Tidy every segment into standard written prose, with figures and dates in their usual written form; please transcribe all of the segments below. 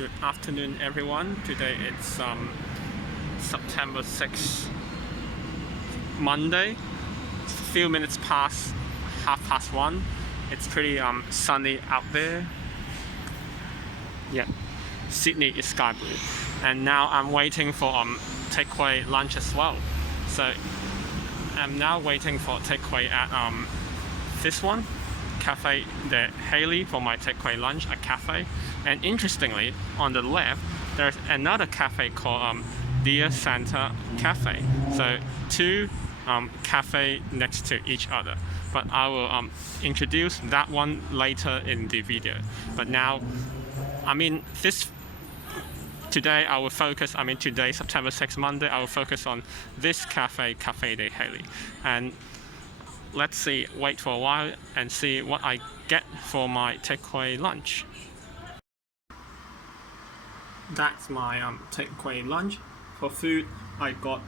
Good afternoon, everyone. Today it's September 6th, Monday. It's a few minutes past 1:30. It's pretty sunny out there. Yeah, Sydney is sky blue. And now I'm waiting for takeaway lunch as well. So I'm now waiting for takeaway at this one, cafedehayley, for my takeaway lunch, a cafe. And interestingly, on the left, there's another cafe called dearsantacafe. So two cafe next to each other. But I will introduce that one later in the video. But now, today I will focus, today, September 6th, Monday, I will focus on this cafe, cafedehayley. And let's wait for a while and see what I get for my takeaway lunch. That's my takeaway lunch. For food, I got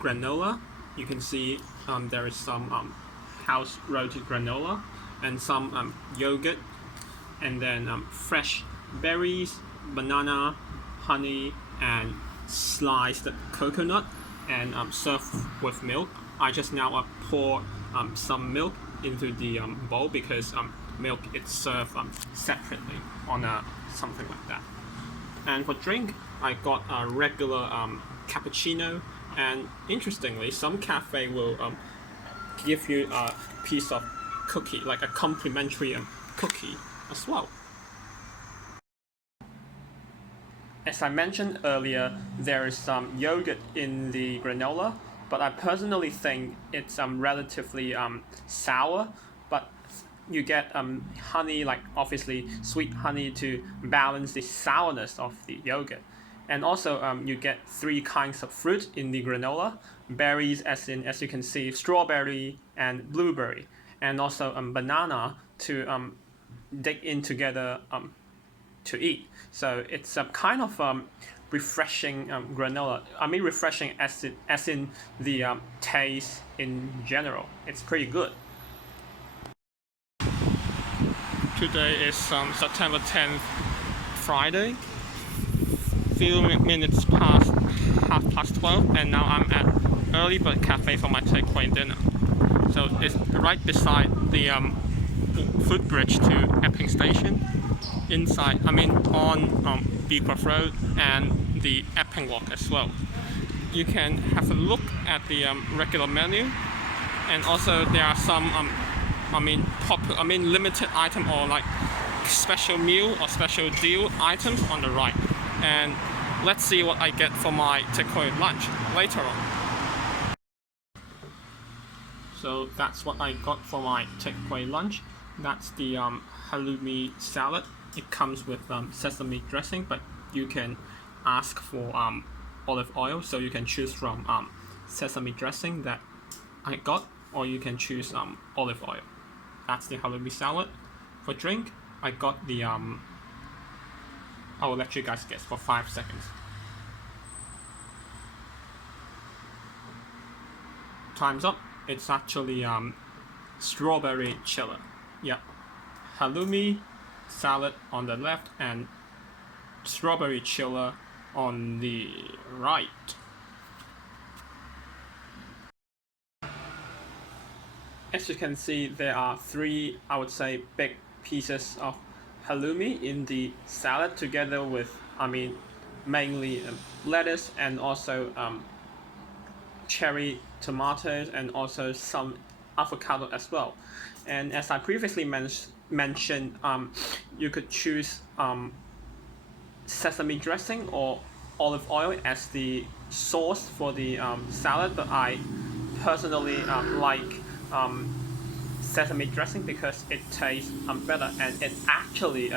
granola. You can see there is some house roasted granola and some yogurt, and then fresh berries, banana, honey, and sliced coconut, and served with milk. I just now pour some milk into the bowl because milk is served separately on something like that. And for drink, I got a regular cappuccino. And interestingly, some cafe will give you a piece of cookie, like a complimentary cookie as well. As I mentioned earlier, there is some yogurt in the granola, but I personally think it's relatively sour, but you get honey, like obviously sweet honey, to balance the sourness of the yogurt. And also you get three kinds of fruit in the granola: berries, as you can see, strawberry and blueberry, and also banana to dig in together to eat. So it's a kind of refreshing granola. Refreshing as in the taste in general. It's pretty good. Today is September 10th, Friday. Few minutes past 12:30, and now I'm at Early Bird Cafe for my takeaway dinner. So it's right beside the footbridge to Epping station. Inside, on Beecroft Road and the Epping walk as well. You can have a look at the regular menu, and also there are some limited item or like special meal or special deal items on the right. And let's see what I get for my takeaway lunch later on. So that's what I got for my takeaway lunch. That's the halloumi salad. It comes with sesame dressing, but you can ask for olive oil, so you can choose from sesame dressing that I got, or you can choose olive oil. That's the halloumi salad. For drink, I got the I will let you guys guess for 5 seconds. Time's up. It's actually strawberry chiller. Yep. Halloumi salad on the left and strawberry chiller on the right. As you can see, there are three, I would say, big pieces of halloumi in the salad, together with mainly lettuce and also cherry tomatoes and also some avocado as well. And as I previously mentioned, you could choose sesame dressing or olive oil as the sauce for the salad, but I personally like sesame dressing because it tastes better, and it actually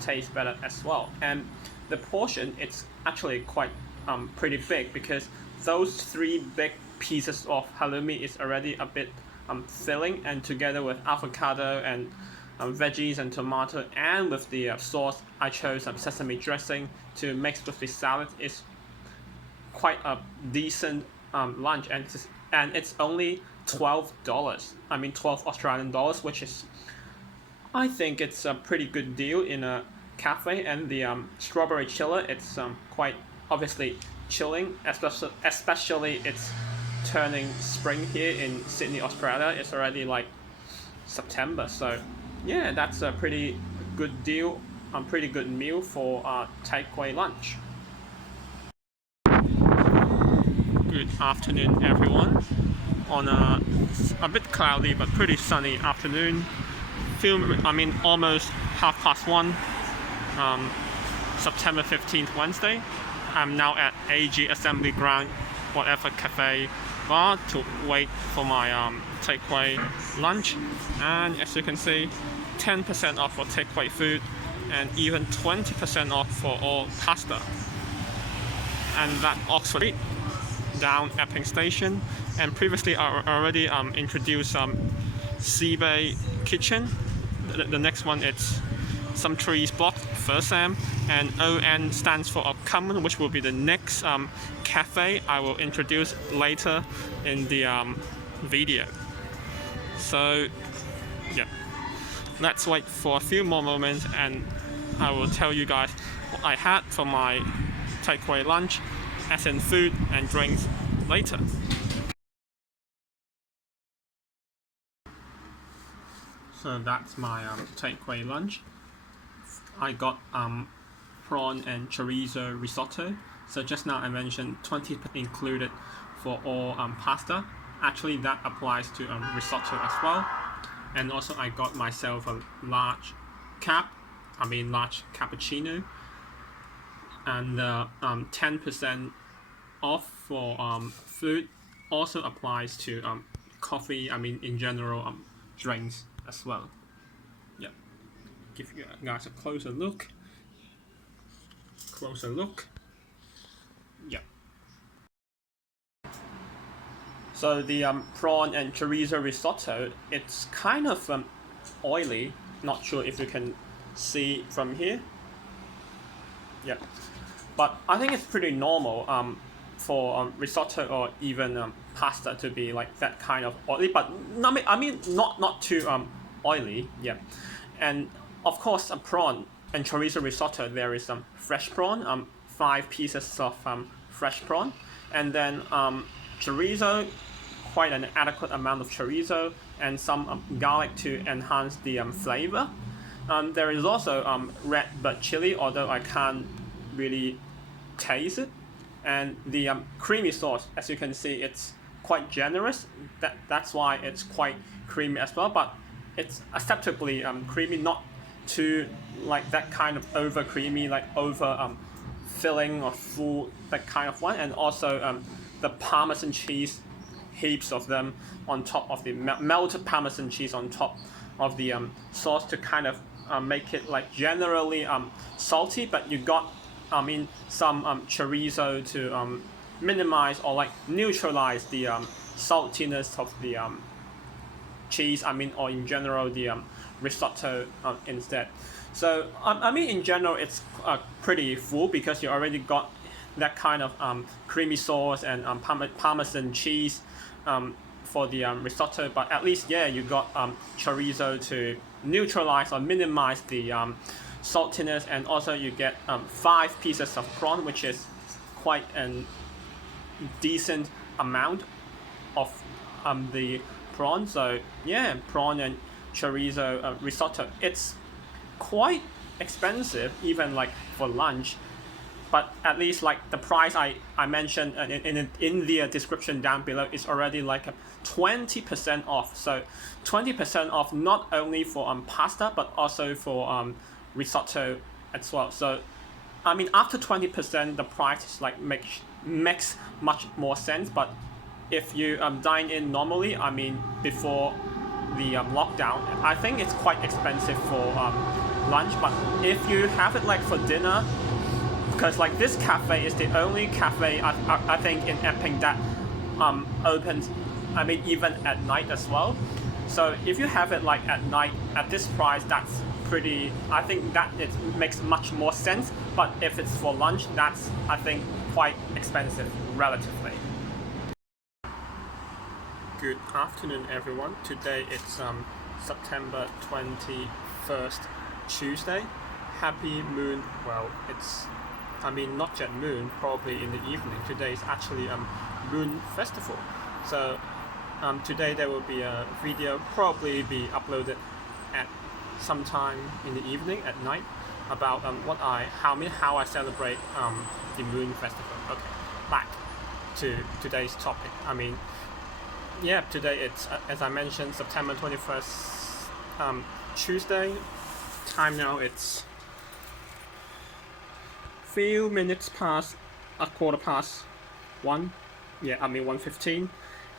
tastes better as well. And the portion, it's actually quite pretty big, because those three big pieces of halloumi is already a bit filling, and together with avocado and veggies and tomato, and with the sauce, I chose sesame dressing to mix with the salad. Is quite a decent lunch, and it's only $12. 12 Australian dollars, which is, I think it's a pretty good deal in a cafe, and the strawberry chiller. It's quite obviously chilling, especially it's turning spring here in Sydney, Australia. It's already like September, so yeah, that's a pretty good deal, pretty good meal for takeaway lunch. Good afternoon, everyone. On a bit cloudy but pretty sunny afternoon. Almost 1:30. September 15th, Wednesday. I'm now at AG Assemblyground, whatever cafe bar to wait for my takeaway lunch. And as you can see, 10% off for takeaway food and even 20% off for all pasta. And that Oxford Street, down Epping Station. And previously I already introduced Seabay Kitchen. The next one it's Some Trees Block, First Sam, and ON stands for Common, which will be the next cafe I will introduce later in the video. So yeah, let's wait for a few more moments and I will tell you guys what I had for my takeaway lunch, as in food and drinks, later. So that's my takeaway lunch. I got prawn and chorizo risotto. So just now I mentioned 20% included for all pasta. Actually that applies to risotto as well. And also I got myself a large cappuccino. And 10% off for food also applies to coffee, in general drinks as well. Yep. Give you guys a closer look. Yep. So the prawn and chorizo risotto, it's kind of oily. Not sure if you can see from here. Yep. But I think it's pretty normal for risotto or even pasta to be like that kind of oily, but not too oily. Yeah. And of course, a prawn and chorizo risotto, there is some fresh prawn, 5 pieces of fresh prawn, and then chorizo, quite an adequate amount of chorizo, and some garlic to enhance the flavor. There is also red bud chili, although I can't really taste it. And the creamy sauce, as you can see, it's quite generous. That's why it's quite creamy as well, but it's acceptably creamy, not too like that kind of over creamy, like over filling or full, that kind of one. And also the Parmesan cheese, heaps of them on top of the melted Parmesan cheese on top of the sauce to kind of make it like generally salty, but you got some chorizo to minimize or like neutralize the saltiness of the cheese, or in general the risotto instead. So in general it's pretty full because you already got that kind of creamy sauce and Parmesan cheese for the risotto, but at least you got chorizo to neutralize or minimize the saltiness, and also you get 5 pieces of prawn, which is quite a decent amount of the prawn. So yeah, prawn and chorizo risotto, it's quite expensive even like for lunch, but at least like the price I mentioned in the description down below is already like a 20% off. So 20% off not only for pasta but also for risotto as well. So after 20% the price is like makes much more sense. But if you dine in normally, before the lockdown, I think it's quite expensive for lunch. But if you have it like for dinner, because like this cafe is the only cafe I think in Epping that opens even at night as well. So if you have it like at night at this price, that's pretty, I think that it makes much more sense. But if it's for lunch, that's I think quite expensive relatively. Good afternoon everyone. Today it's September 21st, Tuesday. happy moon. Well, it's, I mean, not yet moon, probably in the evening. Today is actually moon festival. So today there will be a video, probably be uploaded at some time in the evening, at night, about how I celebrate the moon festival. Okay, back to today's topic. I mean, yeah, today it's as I mentioned, September 21st, Tuesday. Time now it's few minutes past a quarter past 1. Yeah, I mean 1:15,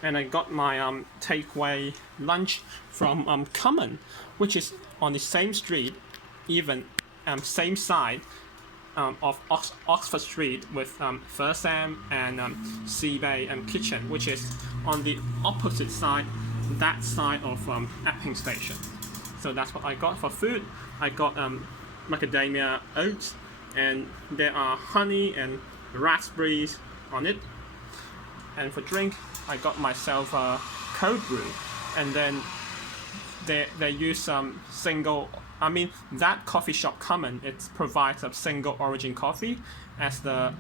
and I got my takeaway lunch from Common, which is on the same street, even same side of Oxford Street with Fursam and Seabay Kitchen, which is on the opposite side, that side of Epping Station. So that's what I got for food. I got macadamia oats, and there are honey and raspberries on it. And for drink, I got myself a cold brew, and then they use some single. I mean, that coffee shop Common, it provides a single origin coffee as the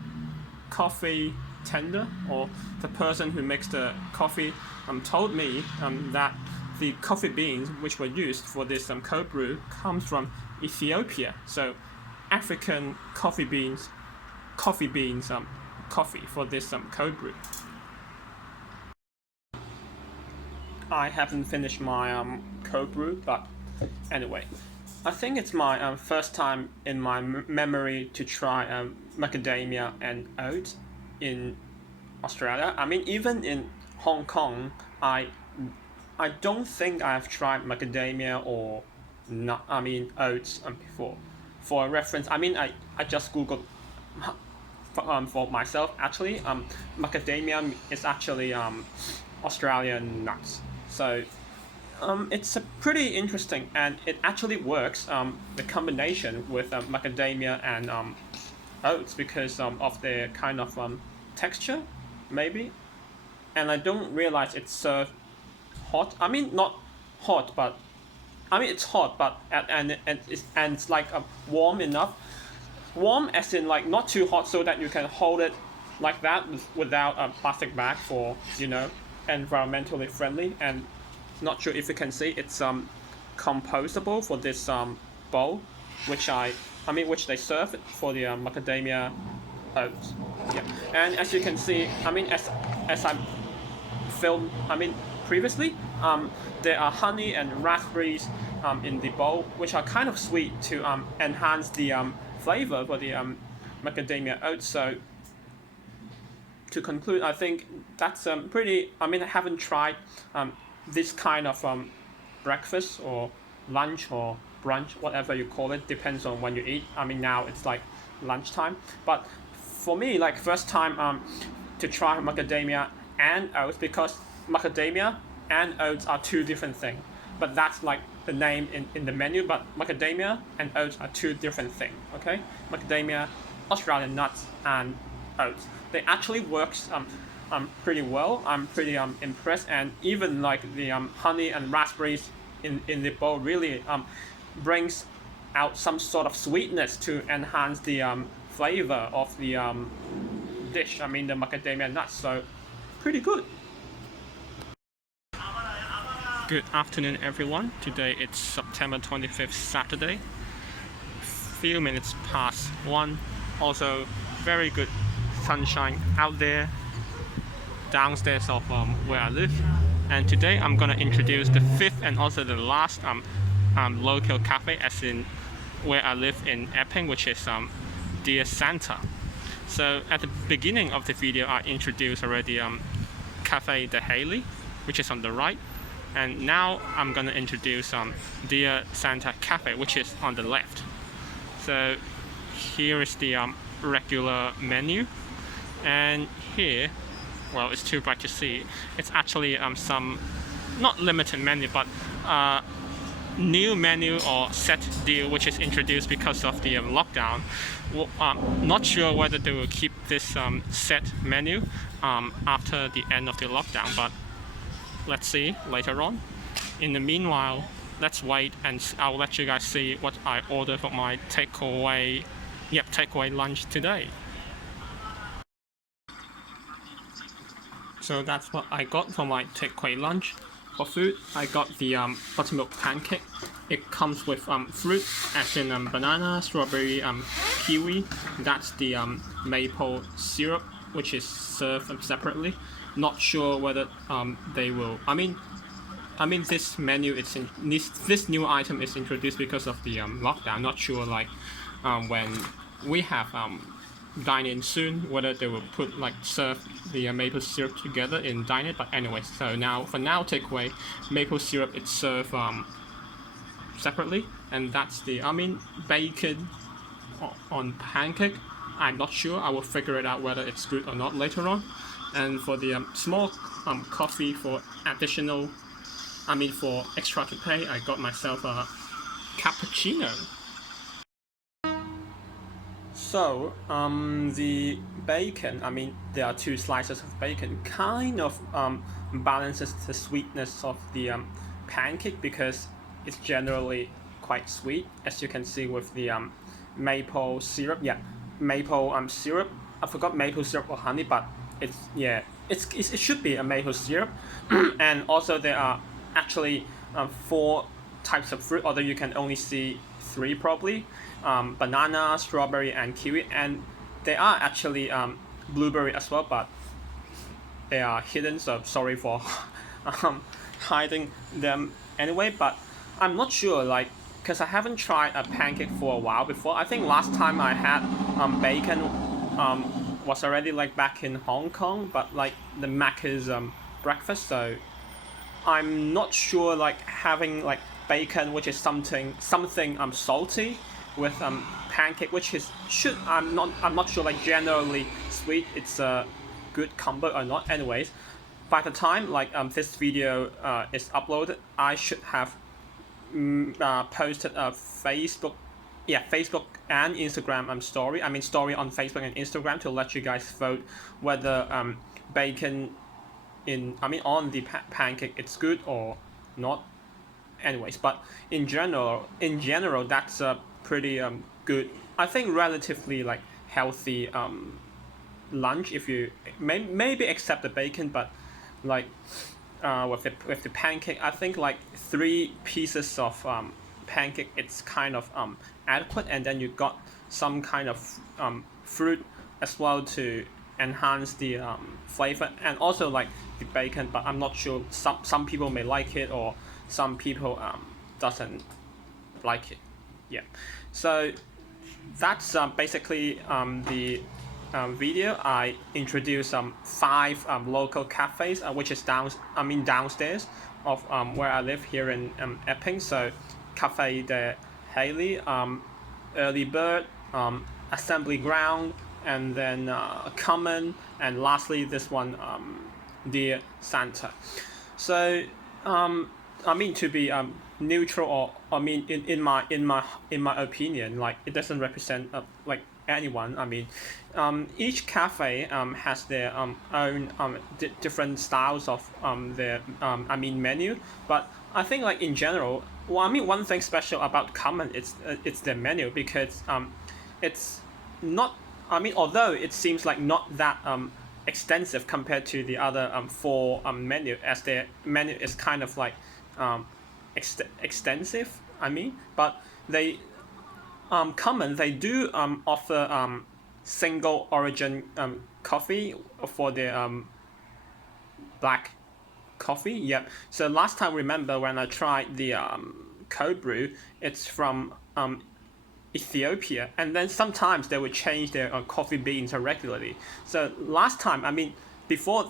coffee tender, or the person who makes the coffee told me that the coffee beans which were used for this cold brew comes from Ethiopia. So African coffee beans coffee for this cold brew. I haven't finished my cold brew, but anyway, I think it's my first time in my memory to try macadamia and oats in Australia. I mean, even in Hong Kong, I don't think I've tried macadamia or not. I mean oats before. For reference, I mean I just googled for myself. Actually, macadamia is actually Australian nuts. So it's a pretty interesting, and it actually works, the combination with macadamia and oats, because of their kind of texture, maybe. And I don't realize it's served hot. I mean, not hot, but I mean it's hot, but and it's like warm enough. Warm as in like not too hot, so that you can hold it like that without a plastic bag, for environmentally friendly. And not sure if you can see, it's compostable for this bowl, which which they serve for the macadamia oats. Yeah, and as you can see, I mean as I filmed, previously, there are honey and raspberries in the bowl, which are kind of sweet to enhance the flavor for the macadamia oats. So to conclude, I think that's pretty. I mean, I haven't tried this kind of breakfast or lunch or brunch, whatever you call it, depends on when you eat. I mean, now it's like lunchtime, but for me, like first time to try macadamia and oats, because macadamia and oats are two different things, but that's like the name in the menu. But macadamia and oats are two different things. Okay, macadamia, Australian nuts, and oats, they actually works pretty well. I'm pretty impressed, and even like the honey and raspberries in the bowl really brings out some sort of sweetness to enhance the flavor of the dish. I mean the macadamia nuts. So pretty good. Good afternoon, everyone. Today it's September 25th, Saturday. Few minutes past 1. Also, very good sunshine out there downstairs of where I live. And today I'm gonna introduce the 5th and also the last local cafe, as in where I live in Epping, which is Dear Santa. So at the beginning of the video, I introduced already cafedehayley, which is on the right. And now I'm gonna introduce dearsantacafe, which is on the left. So here is the regular menu, and here, well, it's too bright to see. It's actually some not limited menu, but new menu or set deal, which is introduced because of the lockdown. Well, not sure whether they will keep this set menu after the end of the lockdown, but let's see later on. In the meanwhile, let's wait and I'll let you guys see what I ordered for my takeaway lunch today. So that's what I got for my takeaway lunch. For food, I got the buttermilk pancake. It comes with fruit, as in banana, strawberry, kiwi. That's the maple syrup, which is served separately. Not sure whether they will. I mean, this menu this new item is introduced because of the lockdown. Not sure like when we have dine-in soon whether they will put serve the maple syrup together in dine-in. But anyway, so for now takeaway, maple syrup it's served separately, and that's the bacon on pancake. I'm not sure. I will figure it out whether it's good or not later on. And for the small coffee for for extra to pay, I got myself a cappuccino. So, the bacon, there are 2 slices of bacon, kind of balances the sweetness of the pancake because it's generally quite sweet, as you can see with the maple syrup. Yeah, maple syrup. I forgot maple syrup or honey, but it should be a maple syrup. And also there are actually 4 types of fruit, although you can only see 3 probably. Banana, strawberry, and kiwi, and they are actually blueberry as well, but they are hidden, so sorry for hiding them anyway. But I'm not sure, because I haven't tried a pancake for a while before. I think last time I had bacon was already back in Hong Kong, but the Macca's breakfast, so I'm not sure having bacon, which is something salty, with pancake, which I'm not sure Generally sweet, it's a good combo or not. Anyways, by the time this video is uploaded, I should have posted a Facebook and Instagram story. Story on Facebook and Instagram to let you guys vote whether bacon on the pancake it's good or not. Anyways, but in general that's a pretty good, I think relatively healthy lunch, if you maybe except the bacon, but with the pancake, I think 3 pieces of pancake it's kind of adequate, and then you got some kind of fruit as well to enhance the flavor, and also the bacon. But I'm not sure, some people may like it or some people doesn't like it. Yeah, so that's basically the video. I introduced 5 local cafes, which is downstairs of where I live here in Epping. So cafedehayley, Early Bird, Assemblyground, and then Common, and lastly this one, Dear Santa. So to be neutral, or in my opinion, it doesn't represent anyone. Each cafe has their own different styles of their menu. But I think in general, one thing special about Common it's their menu, because it's not, although it seems not that extensive compared to the other 4 menu, as their menu is kind of extensive. But they Common, they do offer single origin coffee for their black coffee. Yep. So last time, remember when I tried the cold brew, it's from Ethiopia, and then sometimes they would change their coffee beans regularly. So last time, before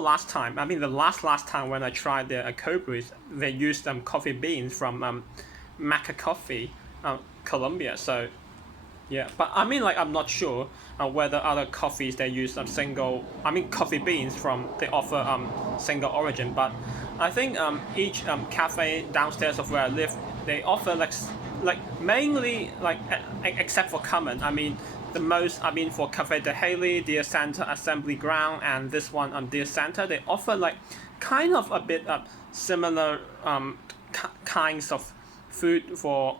last time, the last time when I tried the cold brews, they used coffee beans from Maca Coffee, Colombia. So yeah, but I'm not sure whether other coffees they use single, coffee beans from, they offer single origin. But I think each cafe downstairs of where I live, they offer mainly except for Common, the most, for cafedehayley, Dear Santa, Assemblyground, and this one Dear Santa, they offer kind of a bit similar kinds of food for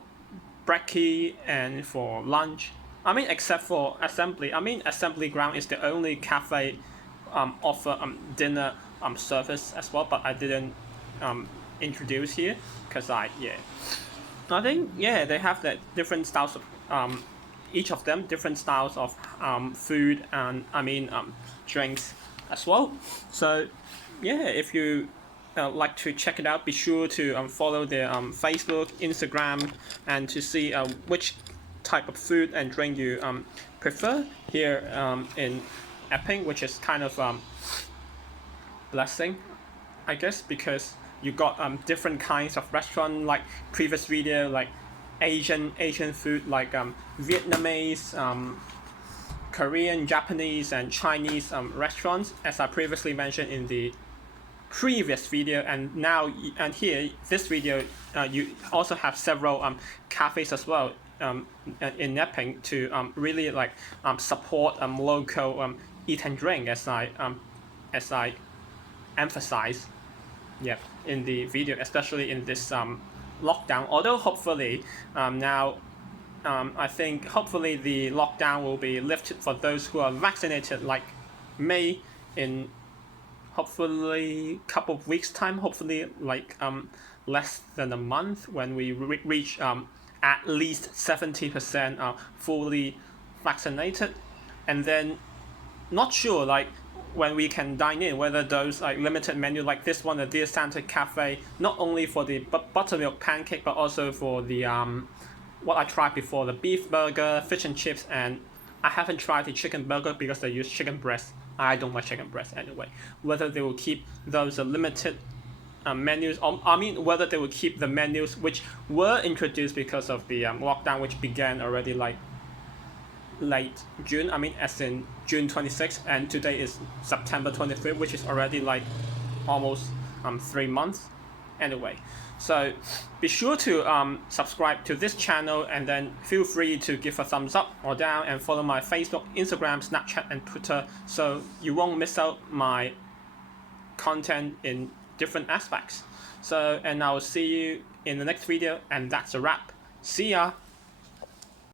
brekkie and for lunch. I mean, except for Assembly. I mean, Assemblyground is the only cafe offer dinner service as well, but I didn't introduce here because I think they have that different styles of each of them different styles of food and drinks as well. So if you like to check it out, be sure to follow their Facebook, Instagram, and to see which type of food and drink you prefer here in Epping, which is kind of blessing, I guess, because you got different kinds of restaurant, like previous video, like Asian food, like Vietnamese, Korean, Japanese, and Chinese restaurants, as I previously mentioned in the previous video, and now and here this video you also have several cafes as well in Epping to really like support local eat and drink, as I emphasize in the video, especially in this lockdown. Although hopefully now I think hopefully the lockdown will be lifted for those who are vaccinated, like me, in hopefully couple of weeks time, hopefully like less than a month, when we reach at least 70% fully vaccinated. And then not sure like when we can dine in, whether those like limited menu like this one, the dearsantacafe, not only for the buttermilk pancake but also for the what I tried before, the beef burger, fish and chips, and I haven't tried the chicken burger because they use chicken breast. I don't like chicken breast anyway. Whether they will keep those limited menus, or I mean whether they will keep the menus which were introduced because of the lockdown, which began already like late June, I mean as in June 26th, and today is September 23rd, which is already like almost 3 months anyway. So be sure to subscribe to this channel, and then feel free to give a thumbs up or down, and follow my Facebook, Instagram, Snapchat, and Twitter, so you won't miss out my content in different aspects. So, and I'll see you in the next video, and that's a wrap. See ya.